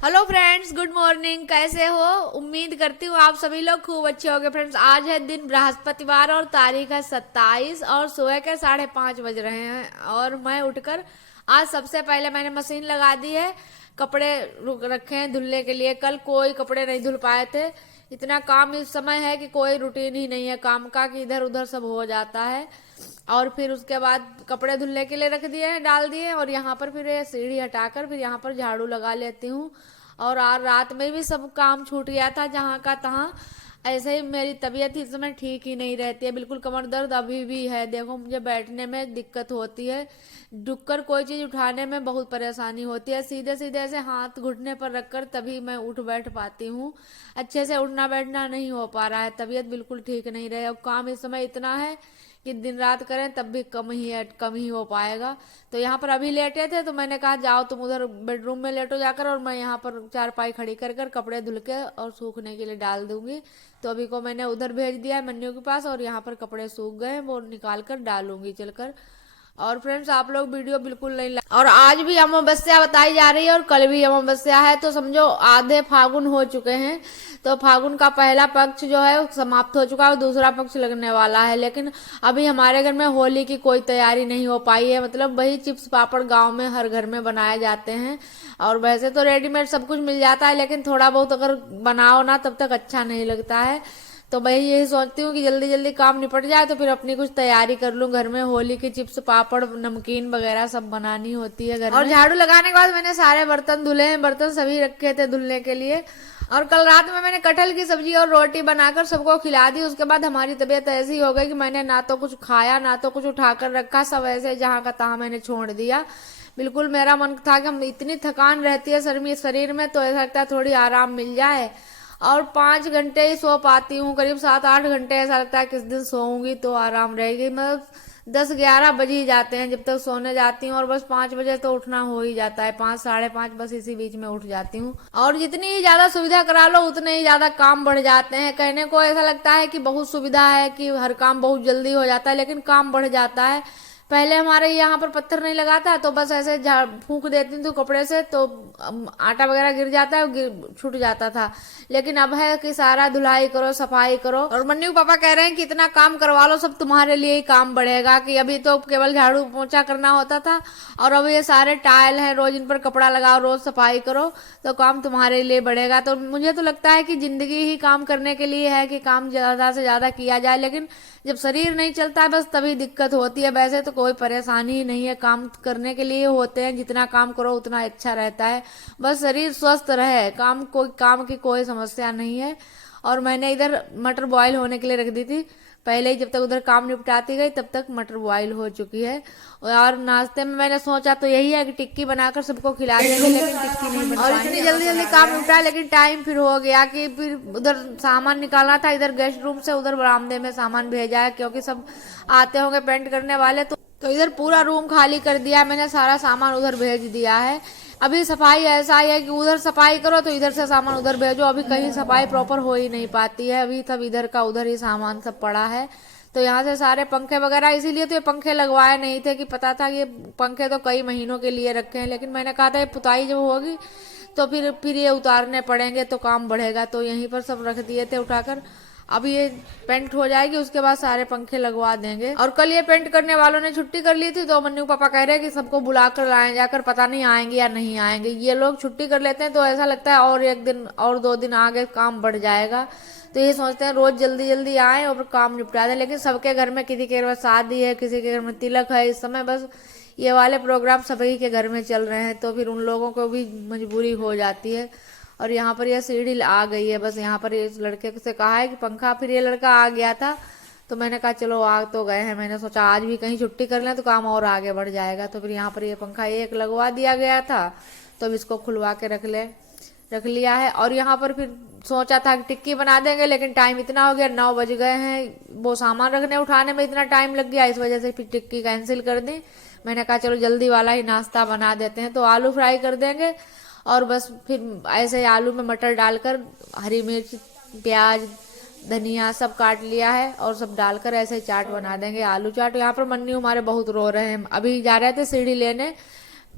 Hello friends, good morning. कैसे हो? उम्मीद करती हूँ आप सभी लोग खूब अच्छे होंगे। फ्रेंड्स, आज है दिन बृहस्पतिवार और तारीख है 27 और सुबह के 5:30 बज रहे हैं। और मैं उठकर आज सबसे पहले मैंने मशीन लगा दी है। कपड़े रखे हैं धुलने के लिए। कल कोई कपड़े नहीं धुल पाए थे। इतना काम इस समय है कि कोई रूटीन ही नहीं है काम का, कि इधर उधर सब हो जाता है। और फिर उसके बाद कपड़े धुलने के लिए रख दिए हैं, डाल दिए। और यहाँ पर फिर ये सीढ़ी हटाकर फिर यहाँ पर झाड़ू लगा लेती हूँ। और आज रात में भी सब काम छूट गया था जहाँ का तहाँ। ऐसे ही मेरी तबीयत इस समय ठीक ही नहीं रहती है, बिल्कुल कमर दर्द अभी भी है। देखो, मुझे बैठने में दिक्कत होती है, झुककर कोई चीज उठाने में बहुत परेशानी होती है। सीधे सीधे ऐसे हाथ घुटने पर रखकर तभी मैं उठ बैठ पाती हूँ। अच्छे से उठना बैठना नहीं हो पा रहा है, तबीयत बिल्कुल ठीक नहीं रहे। और काम इस समय इतना है कि दिन रात करें तब भी कम ही हो पाएगा। तो यहाँ पर अभी लेटे थे तो मैंने कहा जाओ तुम उधर बेडरूम में लेटो जाकर, और मैं यहाँ पर चारपाई खड़ी कर कर कपड़े धुल के और सूखने के लिए डाल दूंगी। तो अभी को मैंने उधर भेज दिया है मन्नू के पास, और यहाँ पर कपड़े सूख गए हैं, वो निकाल कर डालूंगी चलकर। और फ्रेंड्स, आप लोग वीडियो बिल्कुल नहीं और आज भी अमावस्या बताई जा रही है और कल भी अमावस्या है, तो समझो आधे फागुन हो चुके हैं। तो फागुन का पहला पक्ष जो है समाप्त हो चुका है और दूसरा पक्ष लगने वाला है। लेकिन अभी हमारे घर में होली की कोई तैयारी नहीं हो पाई है। मतलब वही चिप्स पापड़ गांव में हर घर में बनाए जाते हैं। और वैसे तो रेडीमेड सब कुछ मिल जाता है, लेकिन थोड़ा बहुत अगर बनाओ ना तब तक अच्छा नहीं लगता है। तो मैं यही सोचती हूँ कि जल्दी जल्दी काम निपट जाए तो फिर अपनी कुछ तैयारी कर लूँ। घर में होली की चिप्स पापड़ नमकीन वगैरह सब बनानी होती है घर में। और झाड़ू लगाने के बाद मैंने सारे बर्तन धुले हैं, बर्तन सभी रखे थे धुलने के लिए। और कल रात में मैंने कटहल की सब्जी और रोटी बनाकर सबको खिला दी। उसके बाद हमारी तबीयत ऐसी हो गई कि मैंने ना तो कुछ खाया ना तो कुछ उठाकर रखा, सब ऐसे जहाँ का तहाँ मैंने छोड़ दिया। बिल्कुल मेरा मन था कि हम इतनी थकान रहती है शरीर में, तो ऐसा लगता है थोड़ी आराम मिल जाए। और 5 घंटे ही सो पाती हूँ, करीब 7-8 घंटे। ऐसा लगता है किस दिन सोऊंगी तो आराम रहेगी। मतलब 10-11 बज ही जाते हैं जब तक सोने जाती हूँ, और बस 5 बजे तो उठना हो ही जाता है। 5-5:30 बस इसी बीच में उठ जाती हूँ। और जितनी ही ज्यादा सुविधा करा लो उतने ही ज्यादा काम बढ़ जाते हैं। कहने को ऐसा लगता है कि बहुत सुविधा है, कि हर काम बहुत जल्दी हो जाता है, लेकिन काम बढ़ जाता है। पहले हमारे यहाँ पर पत्थर नहीं लगाता, तो बस ऐसे फूंक देती थी कपड़े से, तो आटा वगैरह गिर जाता है, छूट जाता था। लेकिन अब है कि सारा धुलाई करो सफाई करो। और मन्नू पापा कह रहे हैं कि इतना काम करवा लो, सब तुम्हारे लिए ही काम बढ़ेगा। कि अभी तो केवल झाड़ू पोछा करना होता था, और अब ये सारे टाइल है, रोज इन पर कपड़ा लगाओ, रोज सफाई करो, तो काम तुम्हारे लिए बढ़ेगा। तो मुझे तो लगता है कि जिंदगी ही काम करने के लिए है, कि काम ज्यादा से ज्यादा किया जाए। लेकिन जब शरीर नहीं चलता है बस तभी दिक्कत होती है। वैसे तो कोई परेशानी ही नहीं है, काम करने के लिए होते हैं। जितना काम करो उतना अच्छा रहता है, बस शरीर स्वस्थ रहे, काम की कोई समस्या नहीं है। और मैंने इधर मटर बॉईल होने के लिए रख दी थी पहले ही। जब तक उधर काम निपटाती गई तब तक मटर बॉईल हो चुकी है। और नाश्ते में मैंने सोचा तो यही है कि टिक्की बनाकर सबको खिला देंगे, लेकिन टिक्की नहीं बना। और इतनी जल्दी जल्दी काम निपटा, लेकिन टाइम फिर हो गया कि फिर उधर सामान निकालना था, इधर गेस्ट रूम से उधर बरामदे में सामान भेजा है, क्योंकि सब आते होंगे पेंट करने वाले। तो इधर पूरा रूम खाली कर दिया मैंने, सारा सामान उधर भेज दिया है। अभी सफाई ऐसा ही है कि उधर सफाई करो तो इधर से सामान उधर भेजो। अभी कहीं सफाई प्रॉपर हो ही नहीं पाती है, अभी सब इधर का उधर ही सामान सब पड़ा है। तो यहाँ से सारे पंखे वगैरह, इसीलिए तो ये पंखे लगवाए नहीं थे, कि पता था ये पंखे तो कई महीनों के लिए रखे हैं। लेकिन मैंने कहा था ये पुताई जब होगी तो फिर ये उतारने पड़ेंगे तो काम बढ़ेगा। तो यहीं पर सब रख दिए थे उठाकर। अब ये पेंट हो जाएगी उसके बाद सारे पंखे लगवा देंगे। और कल ये पेंट करने वालों ने छुट्टी कर ली थी, तो मन्नू पापा कह रहे हैं कि सबको बुला कर लाए जाकर, पता नहीं आएंगे या नहीं आएंगे। ये लोग छुट्टी कर लेते हैं तो ऐसा लगता है और 1 दिन और 2 दिन आगे काम बढ़ जाएगा। तो ये सोचते हैं रोज जल्दी जल्दी आए और काम निपटा दें। लेकिन सबके घर में, किसी के घर में शादी है, किसी के घर में तिलक है, इस समय बस ये वाले प्रोग्राम सभी के घर में चल रहे हैं, तो फिर उन लोगों को भी मजबूरी हो जाती है। और यहाँ पर यह सीढ़ी आ गई है, बस यहाँ पर इस लड़के से कहा है कि पंखा, फिर ये लड़का आ गया था तो मैंने कहा चलो आ तो गए हैं, मैंने सोचा आज भी कहीं छुट्टी कर लें तो काम और आगे बढ़ जाएगा। तो फिर यहाँ पर ये पंखा एक लगवा दिया गया था, तो अब इसको खुलवा के रख लिया है। और यहाँ पर फिर सोचा था कि टिक्की बना देंगे, लेकिन टाइम इतना हो गया, 9 बज गए हैं। वो सामान रखने उठाने में इतना टाइम लग गया, इस वजह से फिर टिक्की कैंसिल कर दी। मैंने कहा चलो जल्दी वाला ही नाश्ता बना देते हैं, तो आलू फ्राई कर देंगे। और बस फिर ऐसे आलू में मटर डालकर, हरी मिर्च प्याज धनिया सब काट लिया है, और सब डालकर ऐसे चाट बना देंगे, आलू चाट। यहाँ पर मन्नू हमारे बहुत रो रहे हैं। अभी जा रहे थे सीढ़ी लेने,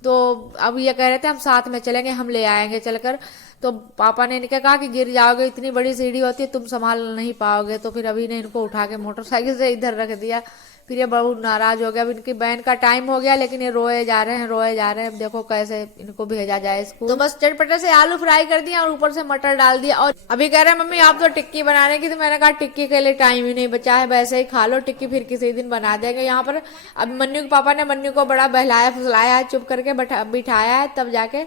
तो अब ये कह रहे थे हम साथ में चलेंगे, हम ले आएंगे चलकर। तो पापा ने इनके कहा कि गिर जाओगे, इतनी बड़ी सीढ़ी होती है, तुम संभाल नहीं पाओगे। तो फिर अभी ने इनको उठा के मोटरसाइकिल से इधर रख दिया। फिर ये बहुत नाराज हो गया। अब इनकी बहन का टाइम हो गया, लेकिन ये रोए जा रहे हैं, रोए जा रहे हैं। अब देखो कैसे इनको भेजा जाए स्कूल। तो बस चटपटे से आलू फ्राई कर दिया और ऊपर से मटर डाल दिया। और अभी कह रहे हैं मम्मी आप तो टिक्की बनाने की, तो मैंने कहा टिक्की के लिए टाइम ही नहीं बचा है, वैसे ही खा लो टिक्की, फिर किसी दिन बना देंगे। यहाँ पर अब मन्नू के पापा ने मन्नू को बड़ा बहलाया फुसलाया है, चुप करके बिठाया है, तब जाके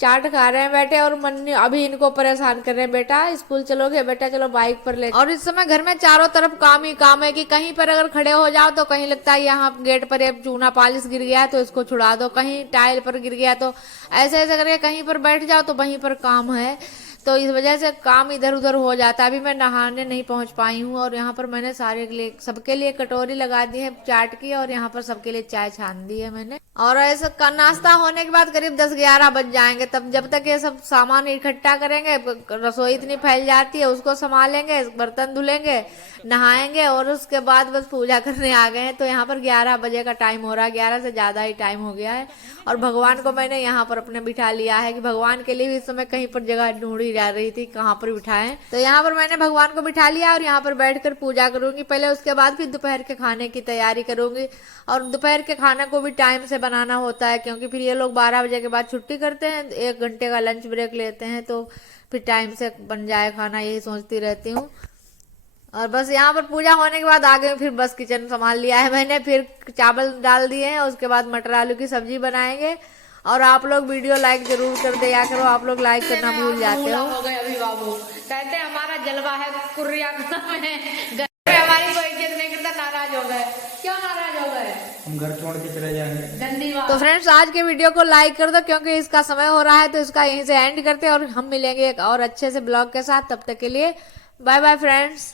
चाट खा रहे हैं बैठे। और मन्नू अभी इनको परेशान कर रहे हैं, बेटा स्कूल चलोगे, बेटा चलो बाइक पर ले। और इस समय घर में चारों तरफ काम ही काम है कि कहीं पर अगर खड़े हो जाओ तो कहीं लगता है यहाँ गेट पर एक चूना पालिश गिर गया है तो इसको छुड़ा दो, कहीं टाइल पर गिर गया तो ऐसे ऐसे करके कहीं पर बैठ जाओ तो वहीं पर काम है। तो इस वजह से काम इधर उधर हो जाता है। अभी मैं नहाने नहीं पहुंच पाई हूँ। और यहाँ पर मैंने सारे के लिए सबके लिए कटोरी लगा दी है चाट की, और यहाँ पर सबके लिए चाय छान दी है मैंने। और ऐसा नाश्ता होने के बाद करीब 10-11 बज जाएंगे। तब जब तक ये सब सामान इकट्ठा करेंगे, रसोई इतनी फैल जाती है, उसको संभालेंगे, बर्तन धुलेंगे, नहाएंगे, और उसके बाद बस पूजा करने आ गए हैं। तो यहाँ पर 11 बजे का टाइम हो रहा है, 11 से ज्यादा ही टाइम हो गया है। और भगवान को मैंने यहाँ पर अपने बिठा लिया है कि भगवान के लिए भी इस समय कहीं पर जगह ढूंढी जा रही थी कहाँ पर बिठाएं। तो यहाँ पर मैंने भगवान को बिठा लिया और यहाँ पर बैठकर पूजा करूंगी पहले, उसके बाद फिर दोपहर के खाने की तैयारी करूंगी। और दोपहर के खाने को भी टाइम से बनाना होता है, क्योंकि फिर ये लोग 12 बजे के बाद छुट्टी करते हैं, 1 घंटे का लंच ब्रेक लेते हैं, तो फिर टाइम से बन जाए खाना, यही सोचती रहती हूँ। और बस यहाँ पर पूजा होने के बाद आगे फिर बस किचन संभाल लिया है मैंने। फिर चावल डाल दिए हैं, उसके बाद मटर आलू की सब्जी बनाएंगे। और आप लोग वीडियो लाइक जरूर कर दिया करो, आप लोग लाइक करना भूल जाते हो। अभी बाबू कहते हैं हमारा जलवा है कुर्रिया में, हमारी कोई इज्जत नहीं करता, नाराज हो गए। क्यों नाराज हो गए? हम घर छोड़ के चले जाएंगे। तो फ्रेंड्स आज के वीडियो को लाइक कर दो, क्योंकि इसका समय हो रहा है, तो इसका यहीं से एंड करते हैं। और हम मिलेंगे एक और अच्छे से ब्लॉग के साथ, तब तक के लिए बाय बाय फ्रेंड्स।